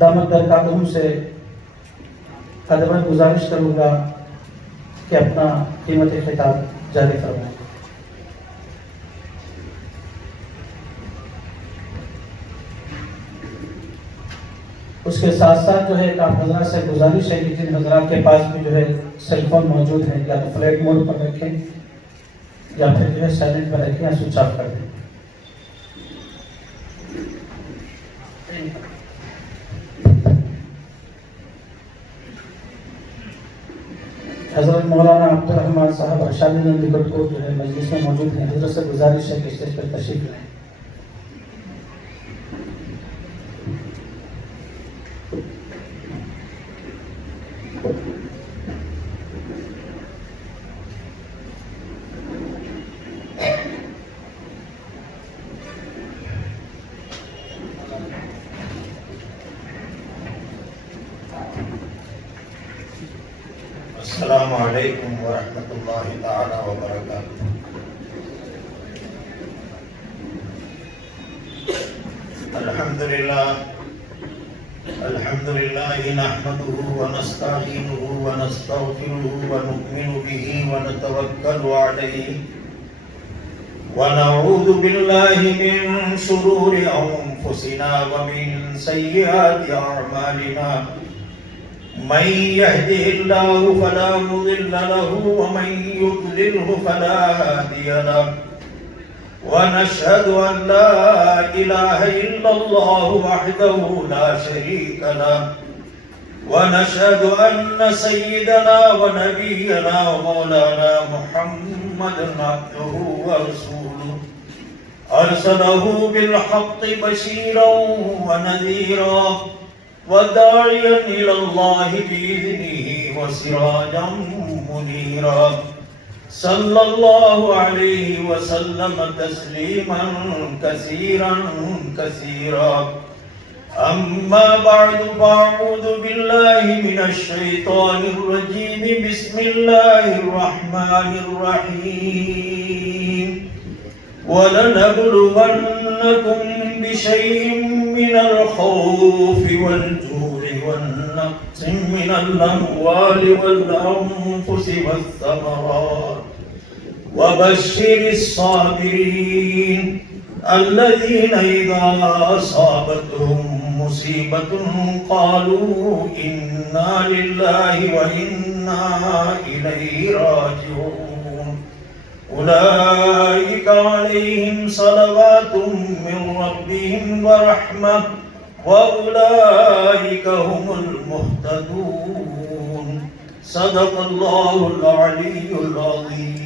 دامت برکاتہم سے ادب گزارش کروں گا کہ اپنا قیمتی خطاب جاری فرمائیں۔ اس کے ساتھ ساتھ جو ہے آپ حضرات سے گزارش ہے کہ جن حضرات کے پاس بھی جو ہے سیل فون موجود ہیں یا تو فلائٹ موڈ پر رکھیں یا پھر جو ہے سائلنٹ پر رکھیں یا سوئچ آف کر دیں۔ حضرت مولانا عبدالرحمن صاحب ارشادی نندی گڑھ جو ہے مجلس میں موجود ہیں، حضرت سے گزارش ہے کہ اسٹیج پر تشریف لائیں۔ السلام علیکم ورحمۃ اللہ تعالی وبرکاتہ۔ الحمد للہ نحمده ونستعینه ونستغفره ونؤمن به ونتوکل علیہ ونعوذ باللہ من شرور انفسنا ومن سیئات اعمالنا، من يهده الله فلا مضل له ومن يضلله فلا هادي له، ونشهد أن لا إله إلا الله وحده لا شريك له، ونشهد أن سيدنا ونبينا ومولانا محمدا عبده ورسوله أرسله بالحق بشيرا ونذيرا وداعيا إلى الله بإذنه وسراجا منيرا، صلى الله عليه وسلم تسليما كثيرا كثيرا، أما بعد فأعوذ بالله من الشيطان الرجيم، بسم الله الرحمن الرحيم، ولنبلونكم بشيء من الخوف والجوع والنقص من الأموال والأنفس والثمرات، وبشر الصابرين الذين إذا أصابتهم مصيبة قالوا إنا لله وإنا إليه راجعون، أولئك عليهم صلوات من ربهم ورحمة وأولئك هم المهتدون، صدق الله العلي العظيم۔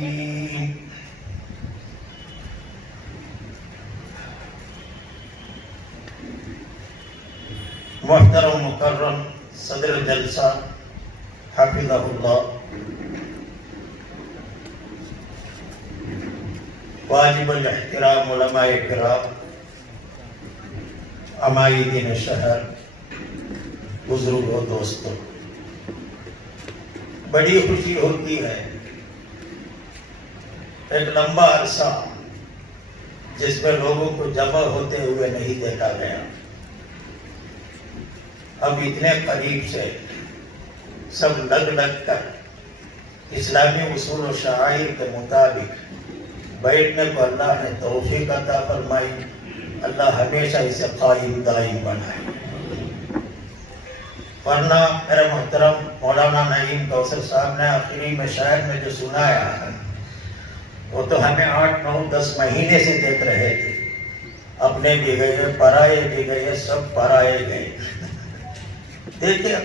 محترم مکرم صدر جلسہ حفظہ اللہ، واجب الاحترام علماء کرام، عمائدین شہر، بزرگوں، دوستوں، بڑی خوشی ہوتی ہے۔ ایک لمبا عرصہ جس میں لوگوں کو جمع ہوتے ہوئے نہیں دیکھا گیا، اب اتنے قریب سے سب لگ کر اسلامی اصول و شعائر کے مطابق بیٹھنے کو اللہ نے توفیق عطا فرمائی۔ اللہ ہمیشہ اسے قائم دائم بنائے، ورنہ میرے محترم مولانا نعیم کوثر صاحب نے آخری میں شاعر میں جو سنایا ہے وہ تو ہمیں 8 9 10 مہینے سے دیکھ رہے تھے، اپنے بھی گئے، پرائے بھی گئے، سب پرائے گئے۔ دیکھیں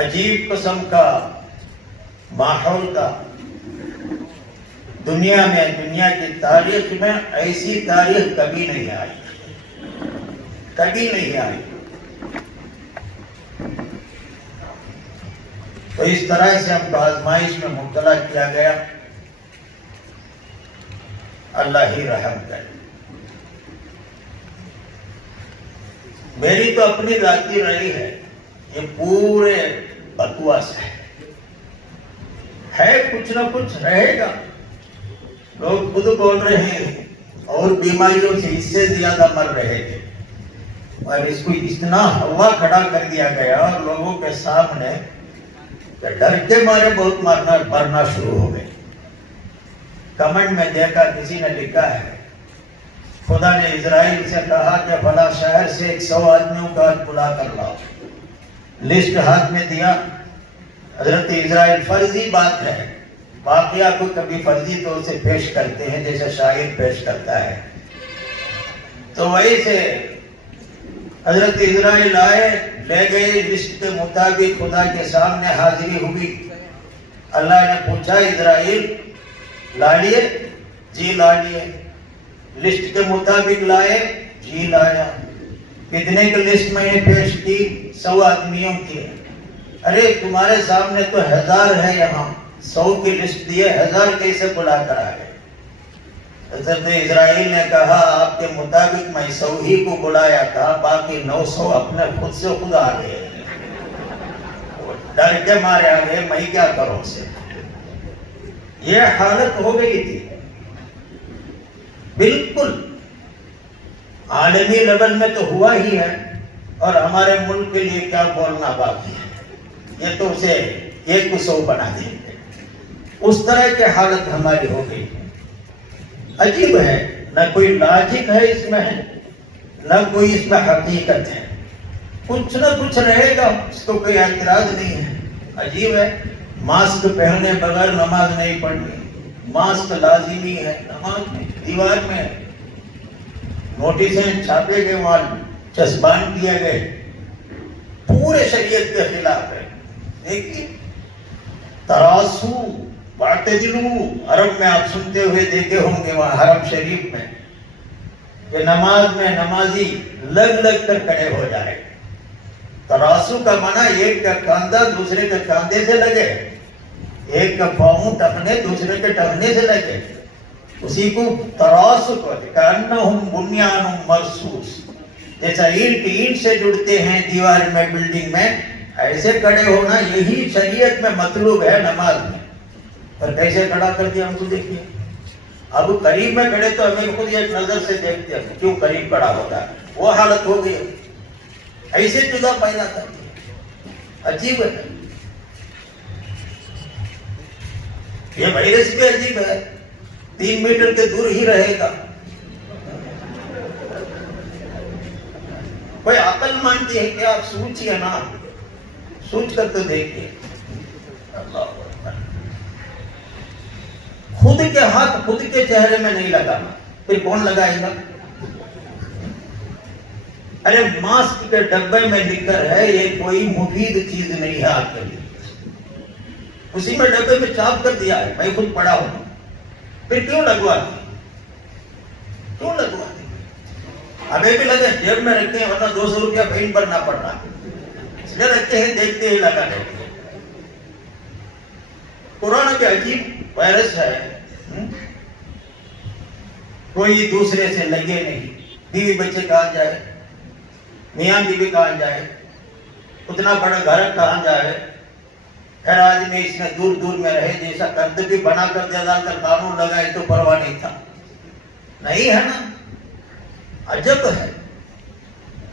عجیب قسم کا ماحول کا دنیا میں، دنیا کی تاریخ میں ایسی تاریخ کبھی نہیں آئی، کبھی نہیں آئی۔ تو اس طرح سے ہم کو آزمائش میں مبتلا کیا گیا، اللہ ہی رحم کرے۔ میری تو اپنی ذاتی رہی ہے، یہ پورے بکواس ہے، کچھ نہ کچھ رہے گا۔ لوگ خود بول رہے ہیں اور بیماریوں سے اس سے زیادہ مر رہے تھے، اور اس کو اتنا ہوا کھڑا کر دیا گیا اور لوگوں کے سامنے کہ ڈر کے مارے بہت مرنا شروع ہو گئے. کمنٹ میں دیکھا کسی نے لکھا ہے خدا نے اسرائیل سے کہا کہ فلاں شہر سے 100 آدمیوں کا بلا کر لاؤ. لسٹ ہاتھ میں دیا. حضرت اسرائیل فرضی بات ہے، واقعہ کو کبھی فرضی طور سے پیش کرتے ہیں جیسے شاعر پیش کرتا ہے. تو وہی سے حضرت اسرائیل آئے، لے گئے لسٹ کے مطابق خدا کے سامنے حاضری ہوئی. اللہ نے پوچھا اسرائیل لا لیے؟ جی لا لیے. لسٹ کے مطابق لائے؟ جی لایا. کتنے کی لسٹ میں نے پیش کی؟ 100 آدمیوں کی. ارے تمہارے سامنے تو 1000 ہے، یہاں 100 کی لسٹ دیے، 1000 کیسے بلا کر آئے؟ حضرت اسرائیل نے کہا آپ کے مطابق میں 100 ہی کو بلایا تھا، باقی 900 اپنے خود سے خود آ گئے. ڈر کے مارے آ گئے، میں کیا کروں اسے. یہ حالت ہو گئی تھی. بالکل عالمی لیول میں تو ہوا ہی ہے، اور ہمارے ملک کے لیے کیا بولنا باقی ہے. یہ تو اسے 100 بنا دیں گے. اس طرح کی حالت ہماری ہو گئی. عجیب ہے، نہ کوئی لاجک ہے اس میں، نہ کوئی اس میں حقیقت ہے. کچھ نہ کچھ رہے گا، اس کو کوئی اعتراض نہیں ہے. عجیب ہے، ماسک پہنے بغیر نماز نہیں پڑھنی. ماسک لازمی ہے. نماز میں دیوار میں نوٹسیں چھاپے گئے، وہاں چسبان کیے گئے، پورے شریعت کے خلاف ہے. دیکھیے تراسو واعتدلوا، عرب میں آپ سنتے ہوئے دیکھے ہوں گے وہاں حرم شریف میں کہ نماز میں نمازی لگ لگ کر کھڑے ہو جائے. تراسو کا معنی ایک کا کاندھا دوسرے کے کاندھے سے لگے، ایک کا پاؤں ٹخنے دوسرے کے ٹخنے سے لگے. اسی کو تراسو کہتے ہیں. کأنہم بنیان مرصوص، جیسا اینٹ اینٹ سے جڑتے ہیں دیوار میں بلڈنگ میں، ایسے کھڑے ہونا یہی شریعت میں مطلوب ہے نماز میں. اور کیسے کھڑا کر دیا ہم کو دیکھیے. اب قریب میں کھڑے تو ہمیں خود ایک نظر سے دیکھتے ہیں کیوں قریب کھڑا ہوتا ہے. وہ حالت ہو گئی. ایسے جدا پیدا کرتی ہے. عجیب ہے. یہ وائرس بھی عجیب ہے، 3 میٹر کے دور ہی رہے گا. کوئی عقل مانتی ہے کہ آپ سوچیے نا، سوچ کر تو دیکھیے. اللہ خود کے ہاتھ خود کے چہرے میں نہیں لگانا، پھر کون لگائے گا؟ ارے ماسک کے ڈبے میں لکھ کر ہے یہ کوئی مفید چیز نہیں ہے آپ کے لیے، اسی میں ڈبے میں چاپ کر دیا ہے. میں خود پڑھا ہوں. پھر کیوں لگواتے؟ کیوں لگواتے؟ ابھی بھی لگے جیب میں رکھتے ہیں، ورنہ 200 روپیہ فائن بھرنا پڑ رہا ہے. اس لیے رکھتے ہیں، دیکھتے ہی لگا رہتے ہیں. کورونا کے عجیب وائرس ہے. کوئی دوسرے سے لگے نہیں. بیوی بچے کہاں جائے، میاں بیوی کہاں جائے، اتنا بڑا گھر کہاں جائے. خیر آدمی اس میں دور دور میں رہے، جیسا کرد بھی بنا کر دیا ڈال کر قانون لگائے تو پرواہ نہیں تھا. نہیں ہے نا. عجب ہے،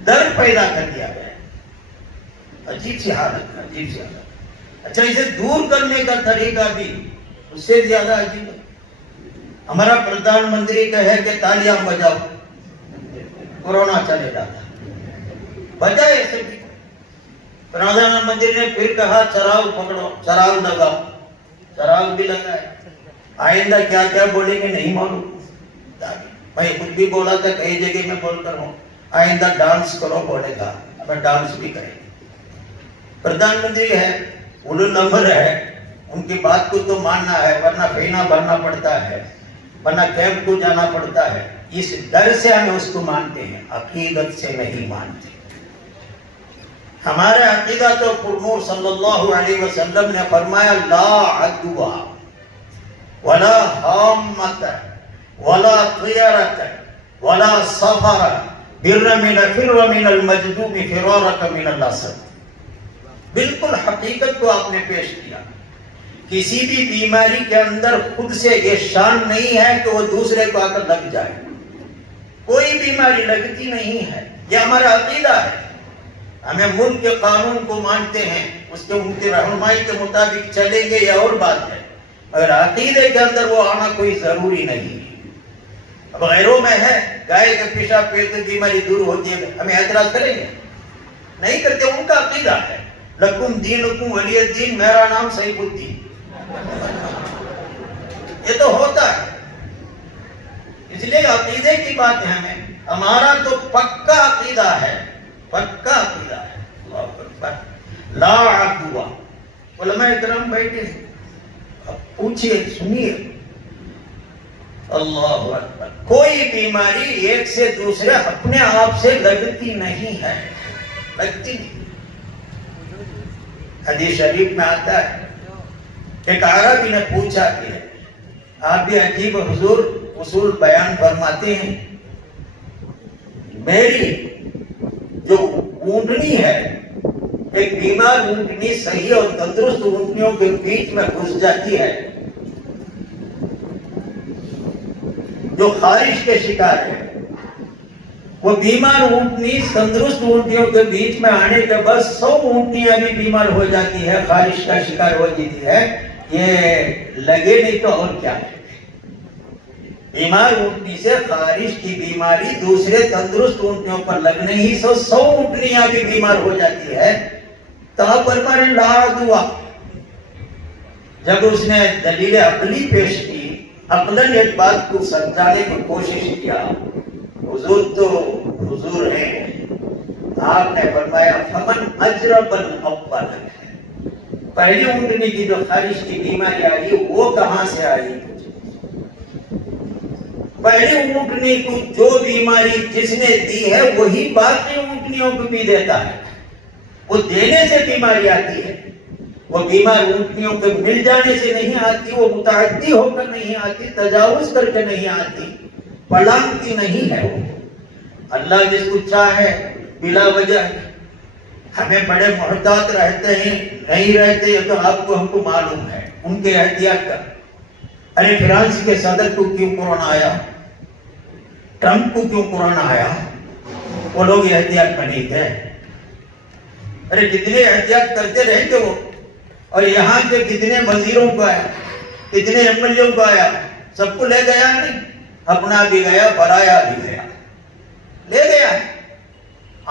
ڈر پیدا کر دیا گیا. عجیب سی حالت ہے، عجیب سی حالت. اچھا اسے دور کرنے کا طریقہ بھی اس سے زیادہ عجیب ہے. ہمارا پردھان منتری کہے کہ تالیاں بجاؤ، کورونا چلے جاتا. بجائے ایسے بھی. پردھان منتری نے پھر کہا چراغ پکڑو، چراغ لگاؤ. چراغ بھی لگائے. آئندہ کیا کیا بولیں گے نہیں معلوم. میں خود بھی بولا تھا کئی جگہ میں بول کر ہوں، آئندہ ڈانس کرو بولے گا، میں ڈانس بھی کریں گے. پردھان منتری ہے، اولو الامر ہے، ان کی بات کو تو ماننا ہے، ورنہ فینا بھرنا پڑتا ہے، ورنہ کیمپ کو جانا پڑتا ہے. اس ڈر سے ہم اس کو مانتے ہیں، عقیدت سے نہیں مانتے. ہمارے عقیدہ تو پرنور صلی اللہ علیہ وسلم نے فرمایا لا عدوا ولا حامت ولا طیرت ولا سفر فر من المجذوب فرارك من الاسد. بالکل حقیقت کو آپ نے پیش کیا. کسی بھی بیماری کے اندر خود سے یہ شان نہیں ہے کہ وہ دوسرے کو آ کر لگ جائے. کوئی بیماری لگتی نہیں ہے. یہ ہمارا عقیدہ ہے. ہمیں ملک کے قانون کو مانتے ہیں, اس کے ان کی رہنمائی کے مطابق چلیں گے, یہ اور بات ہے, مگر عقیدے کے اندر وہ آنا کوئی ضروری نہیں. اب غیروں میں ہے, گائے کے پیشاب پیٹ کی بیماری دور ہوتی ہے, ہمیں اعتراض کریں گے؟ نہیں کرتے. ان کا عقیدہ ہے, لکم دینکم ولی الدین, میرا نام سیف الدین. یہ تو ہوتا ہے. اس لیے عقیدے کی بات ہے. ہمارا تو پکا عقیدہ ہے, پکا عقیدہ ہے. اللہ اکبر. لا عدوہ. علماء کرام بیٹھے ہیں, اب پوچھئے, سنیے. اللہ اکبر. کوئی بیماری ایک سے دوسرے اپنے آپ سے لگتی نہیں ہے, لگتی نہیں. حدیث شریف میں آتا ہے, ایک عربی نے پوچھا کہ آپ بھی عجیب حضور اصول بیان فرماتے ہیں, میری جو اونٹنی ہے, ایک بیمار اونٹنی صحیح اور تندرست اونٹنیوں کے بیچ میں گھس جاتی ہے, جو خارش کے شکار ہے. وہ بیمار اونٹنی تندرست اونٹنیوں کے بیچ میں آنے کے بعد 100 اونٹنیاں بھی بیمار ہو جاتی ہے, خارش کا شکار ہو جاتی ہے. یہ لگے نہیں تو اور کیا ہے. بیمار اونٹنی سے خارش کی بیماری دوسرے تندرست اونٹنیوں پر لگنے ہی 100 اونٹنیاں بھی بیمار ہو جاتی ہے. تب پر لا عدوہ. جب اس نے دلیل عقلی پیش کی, عقلاً ایک بات کو سمجھانے کی کوشش کیا, حضور تو حضور ہیں, آپ نے فرمایا فمن اجرب الاول, پہلی اونٹنی کی جو خارش کی بیماری آئی وہ کہاں سے آئی؟ پہلی اونٹنی کو جو بیماری جس نے دی ہے وہی باقی اونٹنیوں کو بھی دیتا ہے. وہ دینے سے بیماری آتی ہے, وہ بیمار اونٹنیوں کے مل جانے سے نہیں آتی, وہ متعدی ہو کر نہیں آتی, تجاوز کر کے نہیں آتی, پلانگتی نہیں ہے. وہ اللہ جس کو چاہے بلا وجہ. ہمیں بڑے محتاط رہتے ہیں, نہیں رہتے, یہ تو آپ کو ہم کو معلوم ہے ان کے احتیاط کا. ارے فرانس کے صدر کو کیوں کورونا آیا, ٹرمپ کو کیوں کورونا آیا, وہ لوگ احتیاط میں نہیں تھے. ارے کتنے احتیاط کرتے رہیں گے وہ. اور یہاں کے کتنے وزیروں کو آیا, کتنے ایم ایل اے کو آیا, سب کو لے گیا نہیں, اپنا بھی گیا, پرایا بھی گیا, لے گیا.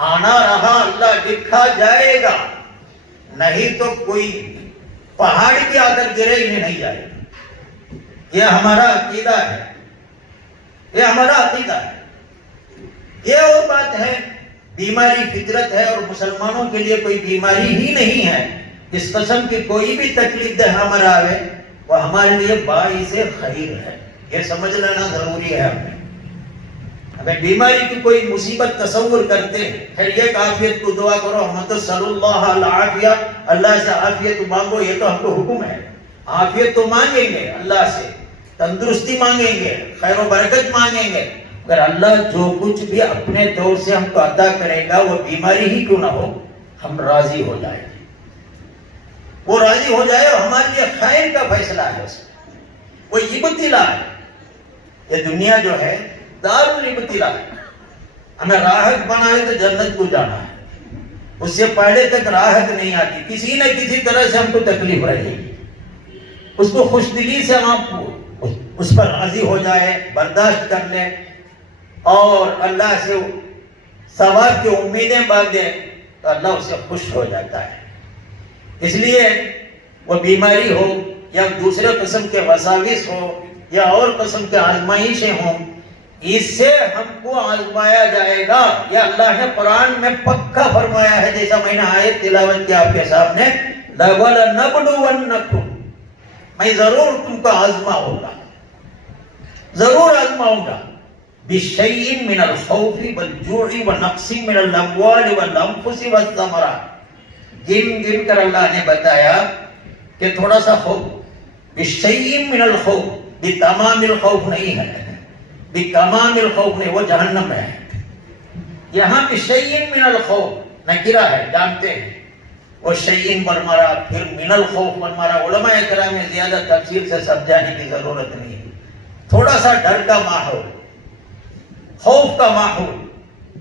آنا رہا, اللہ لکھا جائے گا, نہیں تو کوئی پہاڑ کی آ کر گرے انہیں نہیں جائے گا. یہ ہمارا عقیدہ ہے, یہ ہمارا عقیدہ ہے. یہ اور بات ہے, بیماری فطرت ہے اور مسلمانوں کے لیے کوئی بیماری ہی نہیں ہے. اس قسم کی کوئی بھی تکلیف دہ ہمارا آئے وہ ہمارے لیے باعث خیر ہے, یہ سمجھ لینا ضروری ہے. ہمیں بیماری کی کوئی مصیبت تصور کرتے ہیں, خیریت عافیت کو دعا کرو, ہم صلی اللہ العافیہ, اللہ سے عافیت مانگو, یہ تو ہم کو حکم ہے. عافیت تو مانگیں گے اللہ سے, تندرستی مانگیں گے, خیر و برکت مانگیں گے, اگر اللہ جو کچھ بھی اپنے طور سے ہم کو عطا کرے گا وہ بیماری ہی کیوں نہ ہو, ہم راضی ہو جائیں گے. وہ راضی ہو جائے اور ہمارے لیے خیر کا فیصلہ ہے. اس وہ ابتلا ہے. یہ دنیا جو ہے دار الابتلا ہے. ہمیں راحت بنائے تو جنت کو جانا ہے, اس سے پہلے تک راحت نہیں آتی. کسی نہ کسی طرح سے ہم کو تکلیف رہے گی, اس کو خوش دلی سے آپ اس پر راضی ہو جائے, برداشت کر لے اور اللہ سے ثواب کی امیدیں باندھے تو اللہ اس سے خوش ہو جاتا ہے. اس لیے وہ بیماری ہو یا دوسرے قسم کے وساوس ہو یا اور قسم کے آزمائشیں ہوں, اس سے ہم کو آزمایا جائے گا. یہ اللہ نے قرآن میں پکا فرمایا ہے, جیسا میں نے آیت تلاوت کیا آپ کے سامنے, لَوَلَنَبْلُوَنَّكُمْ, میں ضرور تم کو آزماؤں گا, ضرور آزماؤں گا. بِشَيْءٍ مِّنَ الْخَوْفِ وَالْجُوعِ وَنَقْصٍ مِّنَ الْأَمْوَالِ وَالْأَنفُسِ وَالثَّمَرَاتِ. گن کر اللہ نے بتایا کہ تھوڑا سا خوف, بِشَيْءٍ مِّنَ الْخَوْفِ, بِتَمَامِ الْخَوْف نہیں ہے, بِکَمَامِ الْخَوْف نہیں, وہ جہنم میں ہے. یہاں بِشَيْءٍ مِّنَ الْخَوْف نکرہ ہے, جانتے ہیں. وہ شیئن پر مارا, پھر من الخوف پر مارا. علماء کرام میں زیادہ تفصیل سے سمجھانے کی ضرورت نہیں ہے. تھوڑا سا ڈر کا ماحول, خوف کا ماحول,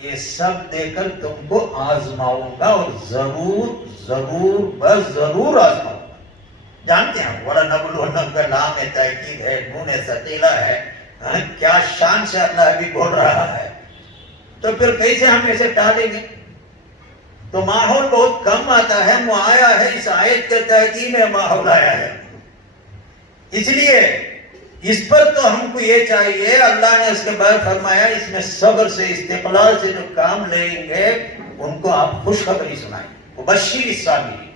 یہ سب دے کر تم کو آزماؤں گا اور ضرور بس ضرور آزماؤں گا. جانتے ہیں وَلَنَبْلُوَنَّكُمْ کا نام ہے، تاکید ہے، نون ثقیلہ ہے. کیا شان سے اللہ بھی بول رہا ہے، تو پھر کیسے ہم اسے ٹالیں گے؟ تو ماحول بہت کم آتا ہے، وہ آیا ہے اس آیت کے تحقیق میں ماحول آیا ہے. اس لیے اس پر تو ہم کو یہ چاہیے، اللہ نے اس کے بعد فرمایا اس میں صبر سے استقلال سے جو کام لیں گے ان کو آپ خوشخبری سنائیں، وبشر الصابرین.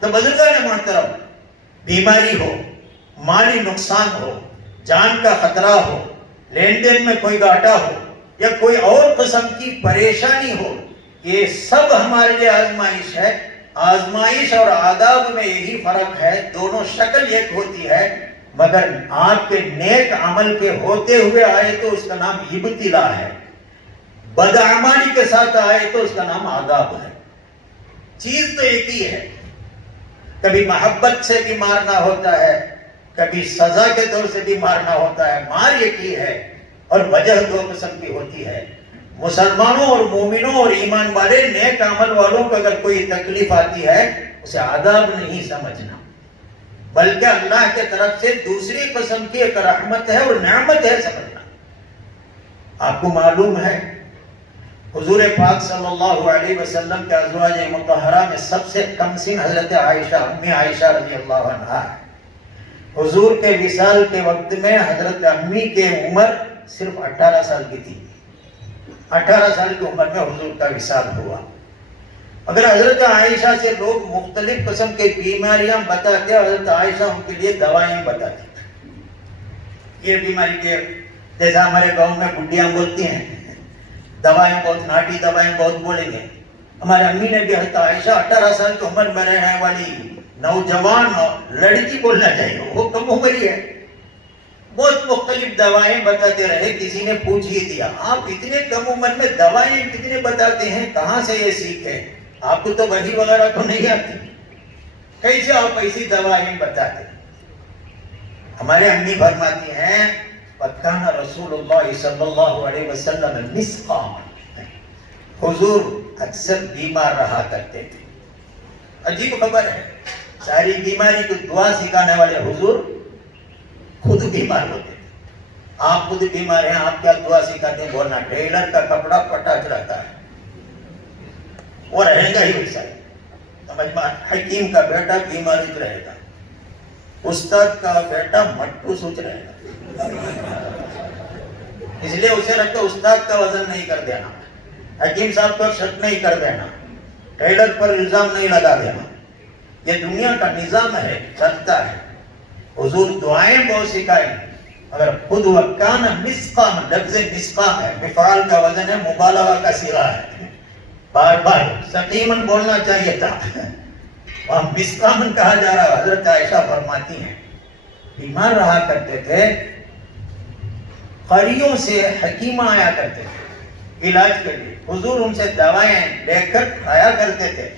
تو بزرگان محترم، بیماری ہو، مالی نقصان ہو، جان کا خطرہ ہو، لین دین میں کوئی گھاٹا ہو یا کوئی اور قسم کی پریشانی ہو، یہ سب ہمارے لیے آزمائش ہے. آزمائش اور آداب میں یہی فرق ہے، دونوں شکل ایک ہوتی ہے، مگر آپ کے نیک عمل کے ہوتے ہوئے آئے تو اس کا نام ابتلا ہے، بدعمالی کے ساتھ آئے تو اس کا نام آداب ہے. چیز تو ایک ہی ہے. کبھی محبت سے بھی مارنا ہوتا ہے، کبھی سزا کے طور سے بھی مارنا ہوتا ہے. مار ایک ہی ہے اور وجہ دو قسم کی ہوتی ہے. مسلمانوں اور مومنوں اور ایمان والے نیک عمل والوں کو اگر کوئی تکلیف آتی ہے اسے عذاب نہیں سمجھنا، بلکہ اللہ کے طرف سے دوسری قسم کی ایک رحمت ہے اور نعمت ہے سمجھنا. آپ کو معلوم ہے حضور پاک صلی اللہ علیہ وسلم کے ازواج مطہرہ میں سب سے کم سن حضرت عائشہ، امی عائشہ رضی اللہ عنہا ہے. حضور کے وصال کے وقت میں حضرت امی کی عمر صرف 18 سال کی تھی. 18 سال کی عمر میں حضور کا وصال ہوا. اگر حضرت عائشہ سے لوگ مختلف قسم کے بیماریاں بتاتے، حضرت عائشہ ان کے لیے دوائیں بتاتی. یہ بیماری کے جیسا ہمارے گاؤں میں بڈیاں بولتی ہیں، دوائیں بہت ناٹی دوائیں بہت بولیں گے. ہمارے امی نے بھی حضرت عائشہ 18 سال کی عمر میں رہنے والی نوجوان لڑکی بولنا چاہیے، وہ کم عمر ہی ہے. بہت مختلف دوائیں بتاتے رہے. کسی نے پوچھ ہی دیا آپ اتنے کم عمر میں دوائیں کتنے بتاتے ہیں، کہاں سے یہ سیکھے؟ آپ کو تو وحی وغیرہ تو نہیں آتی، کیسے آپ ایسی دوائیں بتاتے؟ ہمارے امی فرماتی ہیں وَكَانَ رسول اللہ صلی اللہ علیہ وسلم مسقاما، حضور اکثر بیمار رہا کرتے تھے. عجیب خبر ہے، ساری بیماری کو دعا سکھانے والے حضور خود بیمار ہوتے تھے. آپ خود بیمار ہیں، آپ کیا دعا سکھاتے ہیں؟ بولنا ٹیلر کا کپڑا پٹاچ رہتا ہے، وہ رہے گا ہی ویسا ہی. سمجھ میں؟ حکیم کا بیٹا بیمار رہے گا، استاد کا بیٹا مٹکو سوچ رہے گا. اس لیے اسے رکھتے استاد کا وزن نہیں کر دینا، حکیم صاحب پر شک نہیں کر دینا، ٹیلر پر الزام نہیں لگا دینا. یہ دنیا کا نظام ہے، چلتا ہے. حضور دعائیں بہت سکھائیں، اگر خود وکان مسقام، لفظ مسقام ہے، مفعال کا وزن ہے، مبالغہ کا صیغہ ہے. بار بار سقیمن بولنا چاہیے تھا، وہاں مسقامن کہا جا رہا. حضرت عائشہ فرماتی ہیں بیمار رہا کرتے تھے، قریوں سے حکیم آیا کرتے تھے علاج کے لیے. حضور ان سے دوائیں لے کر کھایا کرتے تھے.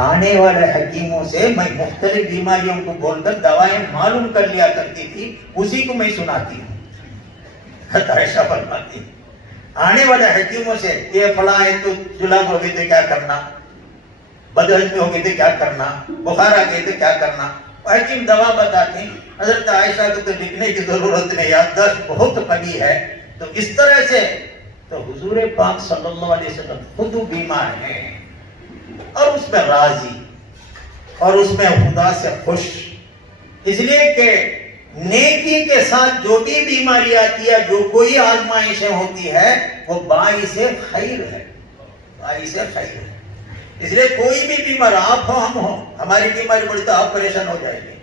آنے والے حکیموں سے میں مختلف بیماریوں کو بول کر دوائیں معلوم کر لیا کرتی تھی، اسی کو میں سناتی ہوں. عائشہ فرماتی ہیں آنے والے حکیموں سے یہ فلاں ہے تو جلاب ہو گئی تو کیا کرنا، بدہضمی ہو گئی تو کیا کرنا، بخار آ گئی تو کیا کرنا. حکیم دوا بتاتے ہیں. حضرت عائشہ کو تو لکھنے کی ضرورت نہیں، یادداشت بہت قوی ہے. تو اس طرح سے تو حضور پاک صلی اللہ علیہ وسلم خود بیمار ہیں اور اس میں راضی اور اس میں خدا سے خوش. اس لیے کہ نیکی کے ساتھ جو بھی بیماری آتی ہے، جو کوئی آزمائشیں ہوتی ہے، وہ باعث خیر ہے، باعث خیر ہے. اس لیے کوئی بھی بیمار، آپ ہو ہم ہو، ہماری بیماری بڑی تو آپ پریشان ہو جائیں گے.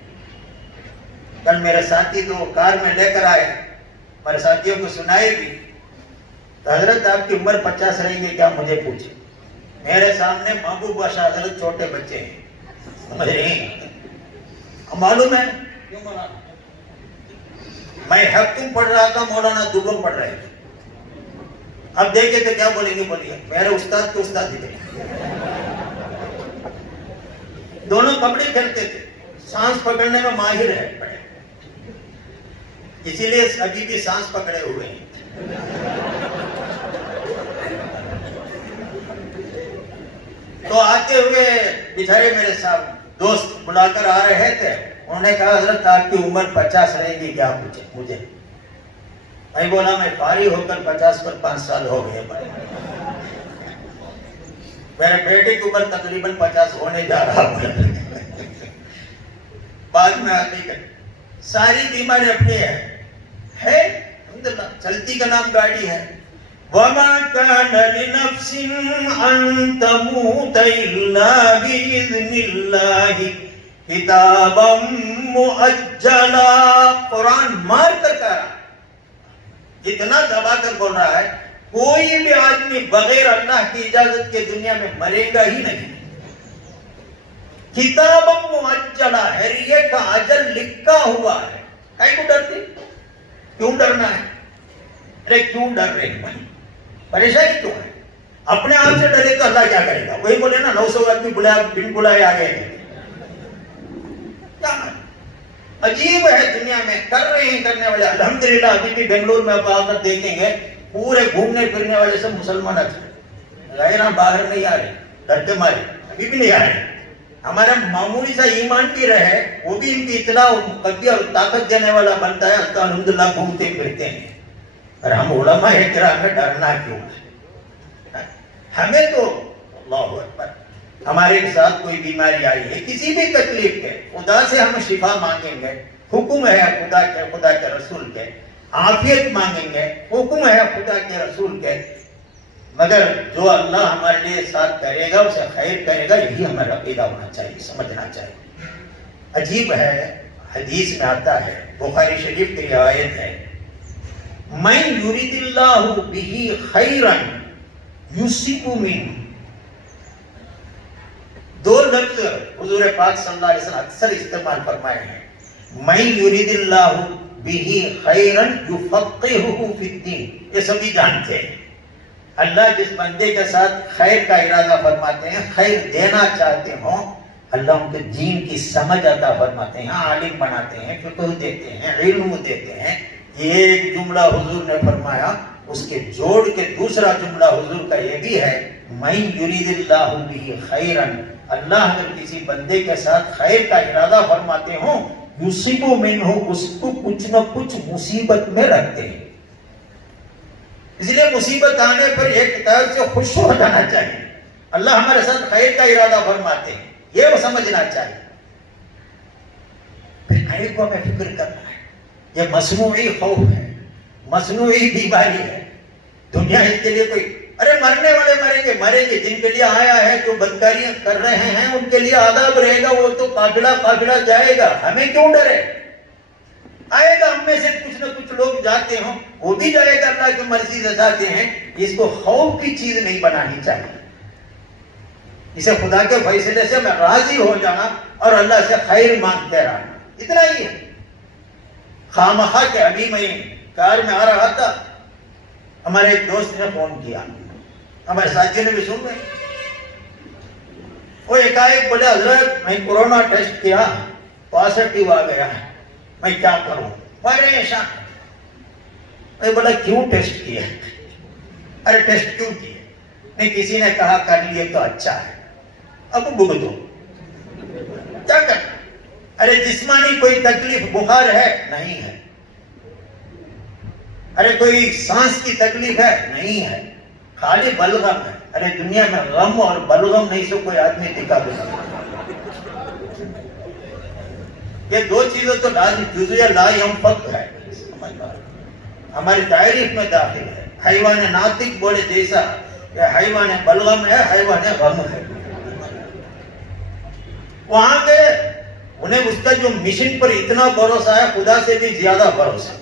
کل میرے ساتھی تو کار میں لے کر آئے، ہمارے ساتھیوں کو سنائے بھی تو حضرت آپ کی عمر 50 رہیں گے کیا؟ مجھے پوچھے. میرے سامنے محبوب بادشاہ حضرت چھوٹے بچے ہیں، سمجھ رہے ہیں؟ معلوم ہے کیوں مولانا؟ میں حکم پڑھ رہا تھا، مولانا دوبم پڑھ رہے تھے. اب دیکھیں تو کیا بولیں گے؟ بولیے. میرے استاد تو استاد ہی تھے، دونوں کبڈی کھیلتے تھے، سانس پکڑنے میں ماہر ہے پڑے، اسی لیے ابھی بھی سانس پکڑے ہوئے ہیں. تو آتے ہوئے بیچارے میرے ساتھ دوست بلا کر آ رہے تھے، انہوں نے کہا حضرت آپ کی عمر 50 رہے گی کیا پوچھے مجھے؟ میں بولا میں فارغ ہو کر 50 پر 5 سال ہو گئے، میرے بیٹے کی عمر تقریباً 50 ہونے جا رہا ہے۔ بعد میں حقیقت ساری بیماری اپنی ہے الحمدللہ، چلتی کا نام گاڑی ہے۔ وَمَا كَانَ لِنَفْسٍ أَن تَمُوتَ إِلَّا بِإِذْنِ اللَّهِ كِتَابًا مُؤَجَّلًا۔ قرآن مار کر کہہ رہا ہے، اتنا دبا کر بول رہا ہے، کوئی بھی آدمی بغیر اللہ کی اجازت کے دنیا میں مرے گا ہی نہیں۔ کتابًا مؤجّلا، ہریے کا اجل لکھا ہوا ہے۔ کہیں کو ڈرتی؟ کیوں ڈرنا ہے؟ ارے کیوں ڈر رہے ہیں؟ پریشانی کیوں ہے؟ اپنے آپ سے ڈرے تو اللہ کیا کرے گا؟ وہی بولے نا 900 آدمی بلایا بن بلائے آ گئے۔ کیا عجیب ہے دنیا میں، کر رہے ہیں کرنے والے۔ الحمدللہ ابھی بھی بنگلور میں آپ آ کر دیکھیں گے پورے گھومنے پھرنے والے سب مسلمان اچھے، غیرہ باہر نہیں آ رہے، ڈر کے مارے ابھی بھی نہیں آ رہے۔ ہمارا معمولی سا ایمان بھی رہے وہ بھی ان کی اطلاع قوی اور طاقت دینے والا بنتا ہے، تو الحمدللہ گھومتے پھرتے ہیں۔ اور ہم علماء کرام میں ڈرنا کیوں ہے؟ ہمیں تو اللہ اکبر، ہمارے ساتھ کوئی بیماری آئی ہے، کسی بھی تکلیف کے، خدا سے ہم شفا مانگیں گے، حکم ہے خدا کے رسول کے، عافیت مانگیں گے، حکم ہے خدا کے رسول کے، مگر جو اللہ ہمارے لیے ساتھ کرے گا اسے خیر کرے گا، یہی ہمارا عقیدہ ہونا چاہیے، سمجھنا چاہیے۔ عجیب ہے، حدیث میں آتا ہے، بخاری شریف کی روایت ہے، من یرید اللہ بہ خیرا یصب منہ۔ دو لفظ حضور پاک صلی اللہ علیہ وسلم اکثر استعمال فرمائے ہیں، من یرید اللہ بہ خیرا یفقہہ فی الدین۔ یہ سبھی جانتے ہیں اللہ جس بندے کے ساتھ خیر کا ارادہ فرماتے ہیں، خیر دینا چاہتے ہوں، اللہ ان کے دین کی سمجھ عطا فرماتے ہیں، عالم بناتے ہیں، فقہ دیتے ہیں، علم دیتے ہیں۔ یہ ایک جملہ حضور نے فرمایا، اس کے جوڑ کے دوسرا جملہ حضور کا یہ بھی ہے، من یرید اللہ بہ خیرا، اللہ اگر کسی بندے کے ساتھ خیر کا ارادہ فرماتے ہوں، یصب منہ، اس کو کچھ نہ کچھ مصیبت میں رکھتے ہیں۔ اس لیے مصیبت آنے پر ایک طرح سے خوش ہو جانا چاہیے، اللہ ہمارے ساتھ خیر کا ارادہ فرماتے ہیں، یہ وہ سمجھنا چاہیے۔ پھر خیر کو ہمیں فکر کرنا ہے، یہ مصنوعی خوف ہے، مصنوعی بیماری ہے۔ دنیا اس کے لیے کوئی، ارے مرنے والے مریں گے، جن کے لیے آیا ہے جو بدکاریاں کر رہے ہیں ان کے لیے عذاب رہے گا، وہ تو قافلہ جائے گا، ہمیں کیوں ڈرے؟ آئے گا، ہم میں سے کچھ نہ کچھ لوگ جاتے ہوں، وہ بھی جائے گا، اللہ کی مرضی سے جاتے ہیں۔ اس کو خوف کی چیز نہیں بنانی چاہیے، اسے خدا کے فیصلے سے میں راضی ہو جانا اور اللہ سے خیر مانگتے رہنا، اتنا ہی ہے۔ خامخواہ کہ ابھی میں کار میں آ رہا تھا، ہمارے ایک دوست نے فون کیا، ہمارے ساتھیوں نے بھی سن رہے، وہ ایک بولے حضرت میں کورونا ٹیسٹ کیا، پازیٹیو آ گیا ہے، میں کیا کروں؟ پریشان۔ میں بولا کیوں ٹیسٹ کیا؟ ارے ٹیسٹ کیوں کیا؟ نہیں کسی نے کہا کر لیے تو اچھا ہے، اب بھگتو، کیا کرنا؟ ارے جسمانی کوئی تکلیف، بخار ہے؟ نہیں ہے۔ ارے کوئی سانس کی تکلیف ہے؟ نہیں ہے، خالی بلغم ہے۔ ارے دنیا میں غم اور بلغم نہیں سو کوئی آدمی دکھا دے، یہ دو چیزیں تو لازم جزویہ لا ينفق ہے، ہماری تعریف میں داخل ہے۔ حیوان ناطق بولے جیسا، یہ حیوان بلغم ہے، حیوان غم ہے۔ وہاں گئے، انہیں اس کا جو مشن پر اتنا بھروسہ ہے، خدا سے بھی زیادہ بھروسہ۔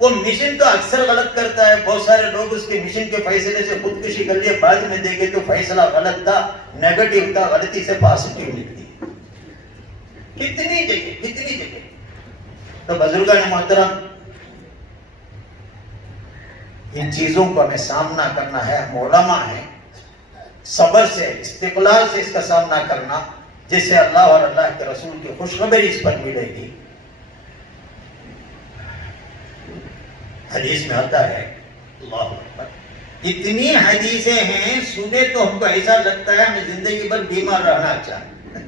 وہ مشن تو اکثر غلط کرتا ہے، بہت سارے لوگ اس کے مشن کے فیصلے سے خودکشی کر لیے، بعد میں دیکھے تو فیصلہ غلط تھا، نیگیٹو تھا، غلطی سے پازیٹیو نکلی۔ کتنی جگہ تو بزرگان محترم، ان چیزوں کو ہمیں سامنا کرنا ہے، ہم علماء ہیں، صبر سے، استقلال سے اس کا سامنا کرنا، جس سے اللہ اور اللہ کے رسول کی خوشخبری اس پر ملے گی۔ حدیث میں آتا ہے، اللہ اکبر، اتنی حدیثیں ہیں، سنے تو ہم کو ایسا لگتا ہے ہمیں زندگی بھر بیمار رہنا چاہیے.